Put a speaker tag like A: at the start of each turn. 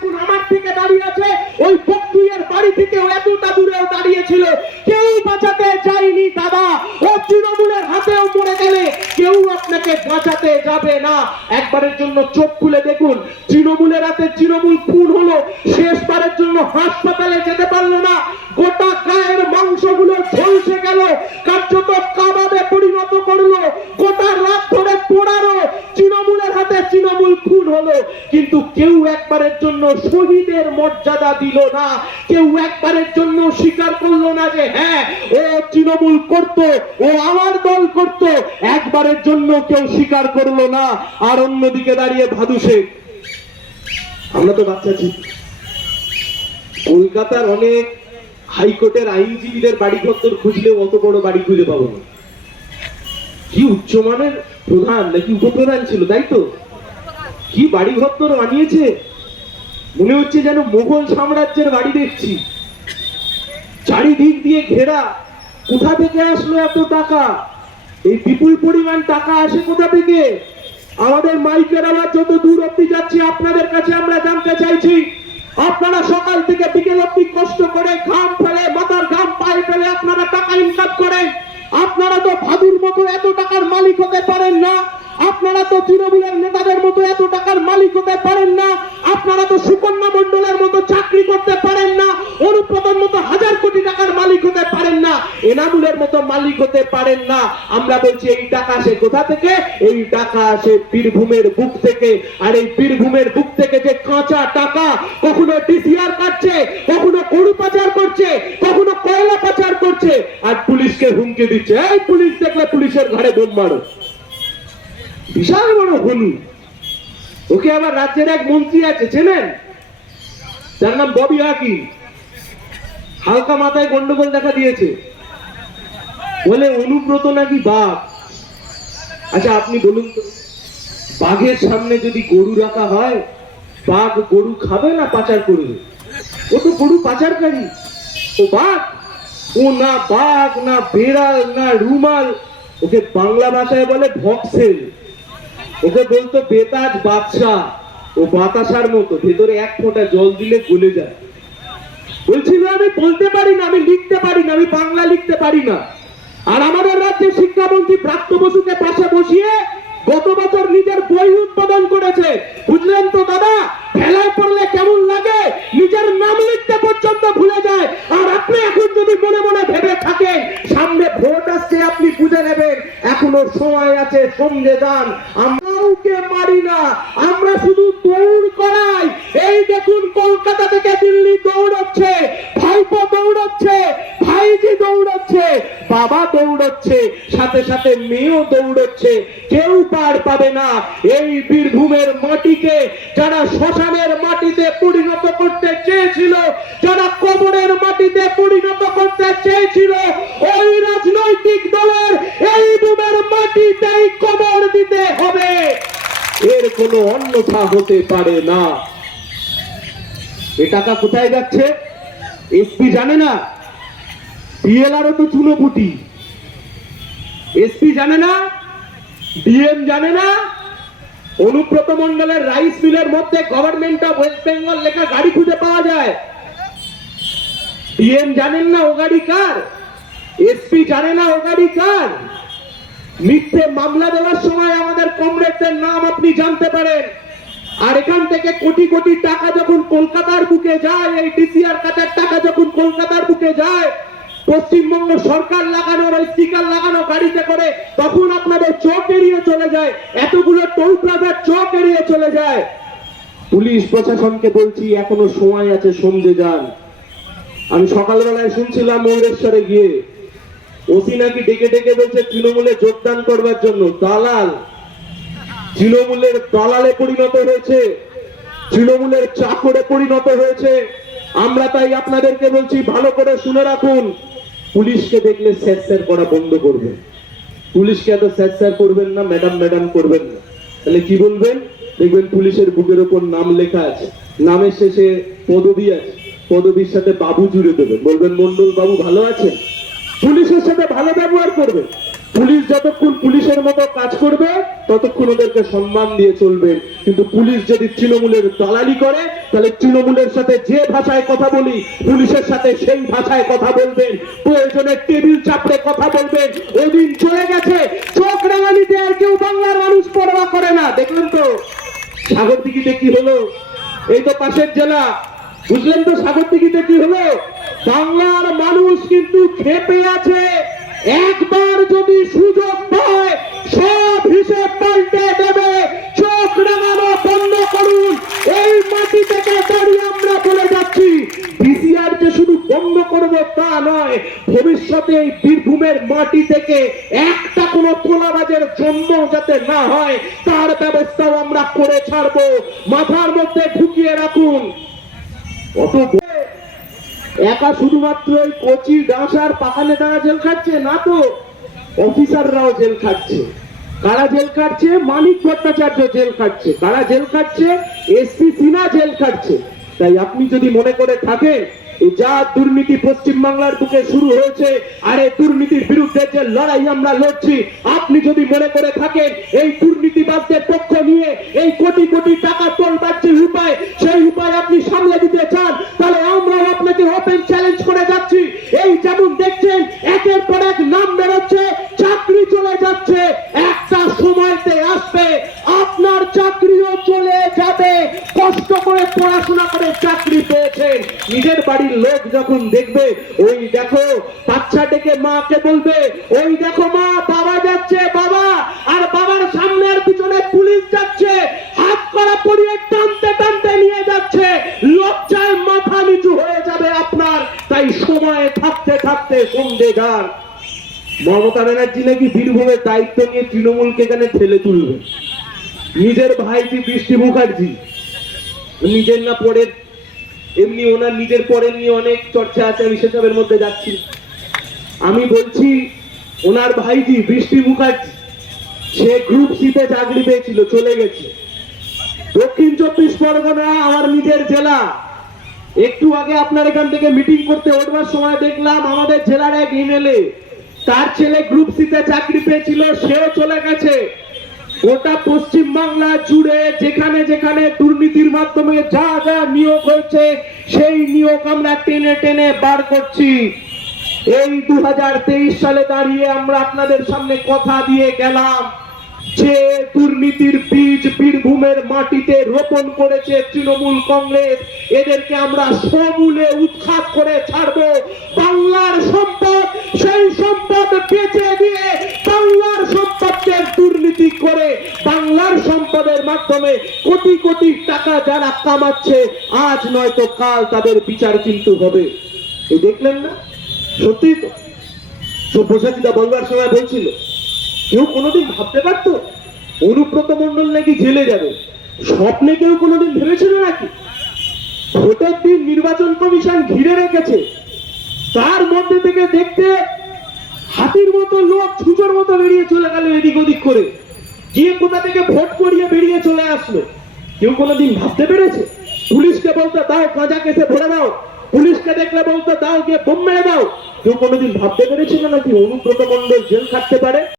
A: এখন আমার থেকে দাঁড়িয়ে আছে, ওই বকটুইয়ের বাড়ি থেকেও এতটা দূরেও দাঁড়িয়েছিল। কেউ বাঁচাতে চায়নি দাদা। ও তৃণমূলের হাতেও মরে গেলে কেউ আপনাকে বাঁচাতে যাবে না। একবারের জন্য চোখ খুলে দেখুন, তৃণমূলের হাতে তৃণমূল খুন হলো, শেষবারের জন্য হাসপাতালে যেতে পারল না। গোটা গায়ের মাংসগুলো ঝলসে গেল কার্যত কাবাবে পরিণত করল গোটা রাত ধরে পোড়ারো তৃণমূলের হাতে তৃণমূল খুন হলো কিন্তু কেউ একবারের জন্য শহীদের মর্যাদা দিল না। কেউ একবারের জন্য স্বীকার করল না যে হ্যাঁ ও তৃণমূল করত, ও আমার দল করত, একবারের জন্য কেউ স্বীকার করল না। আর অন্যদিকে দাঁড়িয়ে ভাদু শেখ। আমরা তো বাচ্চা ছি কলকাতার অনেক হাইকোর্টের আইনজীবীদের বাড়ি ঘর খুঁজলেও অত বড় বাড়ি খুঁজে পাবো না। কি উচ্চমানের প্রধান, নাকি উপপ্রধান ছিল, তাই তো? কি বাড়ি ঘর বানিয়েছে? মনে হচ্ছে যেন মোগল সাম্রাজ্যের বাড়ি দেখছি। চারিদিক দিয়ে ঘেরা, কোথা থেকে আসলো এত টাকা? এই বিপুল পরিমাণ টাকা আসে কোথা থেকে? আমাদের মাইকের আওয়াজ যত দূর অব্দি যাচ্ছি, আপনাদের কাছে আমরা জানতে চাইছি, আপনারা সকাল থেকে বিকেল অব্দি কষ্ট করে ঘাম ফেলে, মাথার ঘাম পায়ে ফেলে আপনারা টাকা ইনকাম করেন আপনারা তো ভাদুর মতো এত টাকার মালিক হতে পারেন না। আপনারা তো তৃণমূলের নেতাদের মতো এত টাকার মালিক হতে পারেন না। আপনারা তো সুকন্যা মন্ডলের মতো চাকরি করতে পারেন না। অনুপ্রদার মতো হাজার কোটি টাকার মালিক হতে পারেন না। এনামুলের মতো মালিক হতে পারেন না। আমরা বলছি, এই টাকা আসে কোথা থেকে? এই টাকা আসে বীরভূমের বুক থেকে। আর এই বীরভূমের বুক থেকে যে কাঁচা টাকা কখনো ডিসিআর কাটছে, কখনো গরু পাচার করছে, কখনো কয়লা পাচার করছে, আর পুলিশকে হুমকি দিচ্ছে। এই পুলিশ দেখলে পুলিশের ঘরে বোম মারো। বিশাল বড় হলু ওকে আবার রাজ্যের এক মন্ত্রী আছে, চেনেন? তার নাম ববি হাকিম। হালকা মাথায় গন্ডগোল দেখা দিয়েছে। বলে অনুব্রত নাকি বাঘ? আচ্ছা আপনি বলুন তো, বাঘের সামনে যদি গরু রাখা হয়, বাঘ গরু খাবে না পাচার করবে? ও তো গরু পাচারকারী। ও বাঘ? ও না বাঘ, না বেড়াল, না রুমাল, ওকে বাংলা ভাষায় বলে ভক্সেল। ওকে বলতো বেতাজ বাদশা ও বাতাসার মতো, ভেতরে এক ফোঁটা জল দিলে গলে যায়। বলছিল আমি বলতে পারি না, আমি লিখতে পারি না, আমি বাংলা লিখতে পারি না। আর আমাদের রাজ্যের শিক্ষামন্ত্রী প্রাপ্ত বসুকে পাশে বসিয়ে গত বছর নিজের বই উৎপাদন করেছে। বুঝলেন তো, দাদা? খেলায় পড়লে কেমন লাগে? নিজের নাম লিখতে পর্যন্ত ভুলে যায়। আর আপনি এখন যদি মনে মনে ভেবে থাকেন, সামনে ভোট আসছে, আপনি বুঝে নেবেন। এখনও সময় আছে, সঙ্গে যান আমরাওকে মারি না আমরা শুধু দৌড় করাই এই দেখুন কলকাতা থেকে দিল্লি দৌড়াচ্ছে ভাইপো দৌড়াচ্ছে ভাইজি দৌড়াচ্ছে বাবা দৌড়াচ্ছে সাথে সাথে মেয়েও দৌড়াচ্ছে, কেউ পার পাবে না। এই বীরভূমের মাটিকে যারা শ্মশানের মাটিতে পরিণত করতে চেয়েছিল, যারা কবরের মাটিতে পরিণত করতে চেয়েছিল, ওই রাজনৈতিক দলের এই বুমের মাটিতেই কবর দিতে হবে। এর কোনো অন্যথা হতে পারে না। এ টাকা কোথায় যাচ্ছে? এসপি জানে না। বিএলআরও তো চুনোপুটি। এসপি জানে না, ডিএম জানে না, অনুব্রত মন্ডলের রাইস মিলের মধ্যে গভর্নমেন্ট অফ ওয়েস্ট বেঙ্গল লেখা গাড়ি খুঁজে পাওয়া যায়। ডিএম জানেন না ও গাড়ি কার, এসপি জানে না ও গাড়ি কার। মিথ্যে মামলা দেওয়ার সময় আমাদের কমরেডদের নাম আপনি জানতে পারেন। আর এখান থেকে কোটি কোটি টাকা যখন কলকাতার বুকে যায়, এই ডিসিআর কাটার টাকা যখন কলকাতার বুকে যায় পশ্চিমবঙ্গ সরকার লাগানোর ওই স্টিকার লাগানো গাড়িতে করে, তখন আপনাদের চোখ এড়িয়ে চলে যায়। এতগুলো টোল প্লাজার চোখ এড়িয়ে চলে যায়। পুলিশ প্রশাসনকে বলছি, এখনও সময় আছে সমঝে যান। আমি সকালবেলায় শুনছিলাম ময়ূরেশ্বরে গিয়ে। ওসি নাকি ডেকে ডেকে বলছে, তৃণমূলে যোগদান করবার জন্য দালাল। তৃণমূলের দালালে পরিণত হয়েছে। তৃণমূলের চাকরে পরিণত হয়েছে। আমরা তাই আপনাদেরকে বলছি, ভালো করে শুনে রাখুন। পুলিশকে দেখলে স্যার স্যার করা বন্ধ করবেন পুলিশকে এত স্যার স্যার করবেন না, ম্যাডাম ম্যাডাম করবেন না। তাহলে কি বলবেন? দেখবেন পুলিশের বুকের ওপর নাম লেখা আছে। নামের শেষে পদবি আছে। পদবির সাথে বাবু জুড়ে দেবেন। বলবেন মন্ডল বাবু ভালো আছেন? পুলিশের সাথে ভালো ব্যবহার করবে পুলিশ যতক্ষণ পুলিশের মতো কাজ করবে ওদেরকে সম্মান দিয়ে চলবেন কিন্তু পুলিশ যদি তৃণমূলের দালালি করে, তাহলে তৃণমূলের সাথে যে ভাষায় কথা বলি, পুলিশের সাথে সেই ভাষায় কথা বলবেন। প্রয়োজনে টেবিল চাপড়ে কথা বলবেন। ওদিন চলে গেছে, চোখ রাঙানিতে আর কেউ বাংলার মানুষ পরোয়া করে না। দেখলেন তো? সাগর দিঘিতে কি হলো? এই তো পাশের জেলা। বুঝলেন তো সাগর দিঘিতে কি হলো? বাংলার মানুষ কিন্তু খেপে আছে। একবার যদি সুযোগ পায়, সব হিসেব পাল্টে দেবে চোখ রাঙানো বন্ধ করুন এই মাটি থেকে দাঁড়িয়ে আমরা বলে যাচ্ছি বিসিআর যে শুধু বন্ধ করব তা নয়। ভবিষ্যতে এই বীরভূমের মাটি থেকে একটা কোনো তোলাবাজের জন্য যাতে না হয়, তার ব্যবস্থাও আমরা করে ছাড়বো। মাথার মধ্যে ঢুকিয়ে রাখুন। অত একা শুধুমাত্র ওই কচি ডাঁসার পাকা নেতারা জেল খাচ্ছে না তো? অফিসাররাও জেল খাচ্ছে। কারা জেল খাচ্ছে? মানিক ভট্টাচার্য জেল খাচ্ছে। কারা জেল খাচ্ছে? এসপি সিনহা জেল খাচ্ছে। তাই আপনি যদি মনে করে থাকেন যা দুর্নীতি পশ্চিম বাংলার বুকে শুরু হয়েছে, আর এই দুর্নীতির বিরুদ্ধে যে লড়াই আমরা লড়ছি, আপনি যদি মনে করে থাকেন, এই দুর্নীতিবাদদের পক্ষ নিয়ে এই কোটি কোটি টাকা তোলবার যে উপায় সেই কষ্ট করে পড়াশোনা করে চাকরি পেয়েছেন। নিজের বাড়ির লোক যখন দেখবে, ওই দেখো বাচ্চা ডেকে মাকে বলবে, ওই দেখো মা, বাবা যাচ্ছে, বাবা! আর বাবার সামনে আর পিছনে পুলিশ যাচ্ছে। হাত করা পরিয়ে টানতে টানতে নিয়ে যাচ্ছে। লজ্জায় মাথা নিচু হয়ে যাবে আপনার। তাই সময় থাকতে থাকতে সন্ধে গান মমতা ব্যানার্জি নাকি বীরভূমের দায়িত্ব নিয়ে তৃণমূলকে এখানে ঠেলে তুলবে। নিজের ভাইটি বৃষ্টি মুখার্জি। নিজের না পরের। এমনি ওনার নিজের পরের নিয়ে অনেক চর্চা আছে, আমি সেসবের মধ্যে যাচ্ছি। আমি বলছি, ওনার ভাইজি বৃষ্টি মুখার্জি, সে গ্রুপ সিতে চাকরি পেয়েছিল, চলে গেছে। দক্ষিণ চব্বিশ পরগনা আমার নিজের জেলা। একটু আগে আপনার এখান থেকে মিটিং করতে ওঠবার সময় দেখলাম, আমাদের জেলার এক এমএলএ তার ছেলে গ্রুপ সিতে চাকরি পেয়েছিল, সেও চলে গেছে। গোটা পশ্চিম বাংলা জুড়ে যেখানে যেখানে দুর্নীতির মাধ্যমে যা যা নিয়োগ হয়েছে, সেই নিয়োগ আমরা টেনে টেনে বার করছি। এই দু সালে দাঁড়িয়ে আমরা আপনাদের সামনে কথা দিয়ে গেলাম যে দুর্নীতির বীজ বীরভূমের মাটিতে রোপণ করেছে তৃণমূল কংগ্রেস। এদেরকে আমরা সমূলে উৎখাত করে ছাড়বো। বাংলার সম্পদ সেই সম্পদ বেচে দিয়ে বাংলার সম্পদকে দুর্নীতি করে বাংলার সম্পদের মাধ্যমে কোটি কোটি টাকা যারা কামাচ্ছে, আজ নয়তো কাল তাদের বিচার কিন্তু হবে। এই দেখলেন না? সত্যি তো। সব্যসাচীদা বলবার সময় বলছিল, কেউ কোনোদিন ভাবতে পারতো? অনুব্রত মন্ডল নাকি জেলে যাবে? স্বপ্নে কেউ কোনোদিন ভেবেছিল নাকি? ভোটের দিন নির্বাচন কমিশন ঘিরে রেখেছে। তার মধ্যে থেকে দেখতে হাতির মতো লোক ছুচোর মতো বেরিয়ে চলে গেল এদিক ওদিক করে। গিয়ে কোথা থেকে ভোট করিয়ে বেরিয়ে চলে আসলো? কেউ কোনোদিন ভাবতে পেরেছে? পুলিশকে বলতে দাও, কাঁচা কেসে ভরে দাও। পুলিশকে দেখলে বলতে দাও, গিয়ে বোম মেরে দাও। কেউ কোনোদিন ভাবতে পেরেছিল নাকি অনুব্রত মন্ডল জেল থাকতে পারে?